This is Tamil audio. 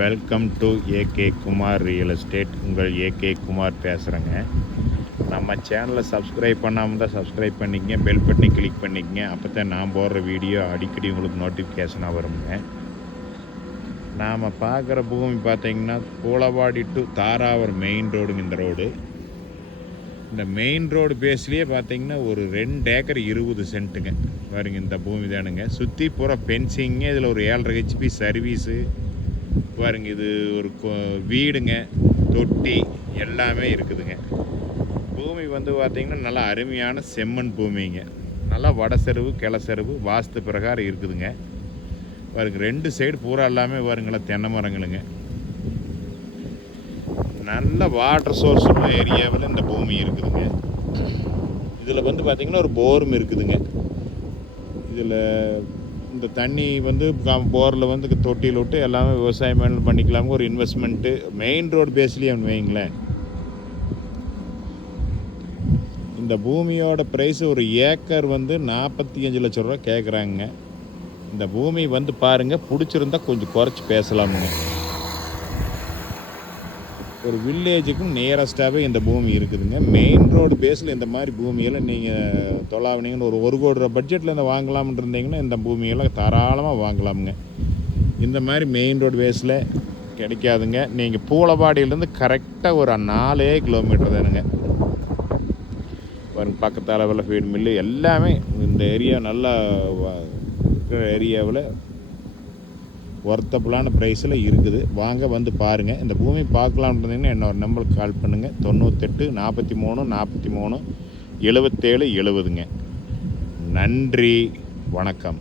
Welcome to AK Kumar real estate. உங்கள் ஏகே குமார் பேசுகிறேங்க. நம்ம சேனலை சப்ஸ்கிரைப் பண்ணாமல் தான் சப்ஸ்கிரைப் பண்ணிக்கங்க, பெல் பட்டனை கிளிக் பண்ணிக்கங்க. அப்போ தான் நான் போடுற வீடியோ அடிக்கடி உங்களுக்கு நோட்டிஃபிகேஷனாக வருங்க. நாம் பார்க்குற பூமி பார்த்திங்கன்னா பூளவாடி டு தாராவூர் மெயின் ரோடுங்க. இந்த மெயின் ரோடு பேஸ்லேயே பார்த்திங்கன்னா ஒரு 2 ஏக்கர் 20 சென்ட்டுங்க பாருங்க. இந்த பூமி தானுங்க. சுற்றி பூரா பென்சிங்க. இதில் ஒரு 7.5 ஹெச்பி சர்வீஸு பாருங்க. இது ஒரு வீடுங்க, தொட்டி எல்லாமே இருக்குதுங்க. பூமி வந்து பார்த்திங்கன்னா நல்லா அருமையான செம்மண் பூமிங்க. நல்லா வடசெருவு கிளசெருவு வாஸ்து பிரகாரம் இருக்குதுங்க. பாருங்க 2 சைடு பூரா எல்லாமே பாருங்களா தென்னை மரங்களுங்க. நல்ல வாட்டர் சோர்ஸ் உள்ள ஏரியாவில் இந்த பூமி இருக்குதுங்க. இதில் வந்து பார்த்திங்கன்னா ஒரு போரும் இருக்குதுங்க. இதில் இந்த தண்ணி வந்து போரில் வந்து தொட்டியில் விட்டு எல்லாமே விவசாயம் பண்ணிக்கலாமுங்க. ஒரு இன்வெஸ்ட்மெண்ட்டு மெயின் ரோடு பேஸ்லேயே வைங்களேன். இந்த பூமியோட ப்ரைஸ் ஒரு ஏக்கர் வந்து 45 லட்ச ரூபா கேட்குறாங்க. இந்த பூமி வந்து பாருங்கள், பிடிச்சிருந்தா கொஞ்சம் குறைச்சி பேசலாமுங்க. ஒரு வில்லேஜுக்கும் நியரஸ்ட்டாகவே இந்த பூமி இருக்குதுங்க. மெயின் ரோடு பேஸில் இந்த மாதிரி பூமியெல்லாம் நீங்கள் தொலாவினீங்கன்னு ஒரு கோடி ரூபா பட்ஜெட்டில் இந்த வாங்கலாம்னு இருந்தீங்கன்னா இந்த பூமியெல்லாம் தாராளமாக வாங்கலாமுங்க. இந்த மாதிரி மெயின் ரோடு பேஸில் கிடைக்காதுங்க. நீங்கள் பூளவாடியிலேருந்து கரெக்டாக ஒரு 4 கிலோமீட்டர் தானுங்க. பாருங்க பக்கத்தால் வெள்ள ஃபீட் மில்லு எல்லாமே இந்த ஏரியா நல்லா இருக்கிற ஏரியாவில் ஒர்த்தபுளான ப்ரைஸில் இருக்குது. வாங்க வந்து பாருங்கள். இந்த பூமி பார்க்கலாம்னு இருந்தீங்கன்னா என்னோட நம்பருக்கு கால் பண்ணுங்கள். 98 43 43 77 70ங்க. நன்றி, வணக்கம்.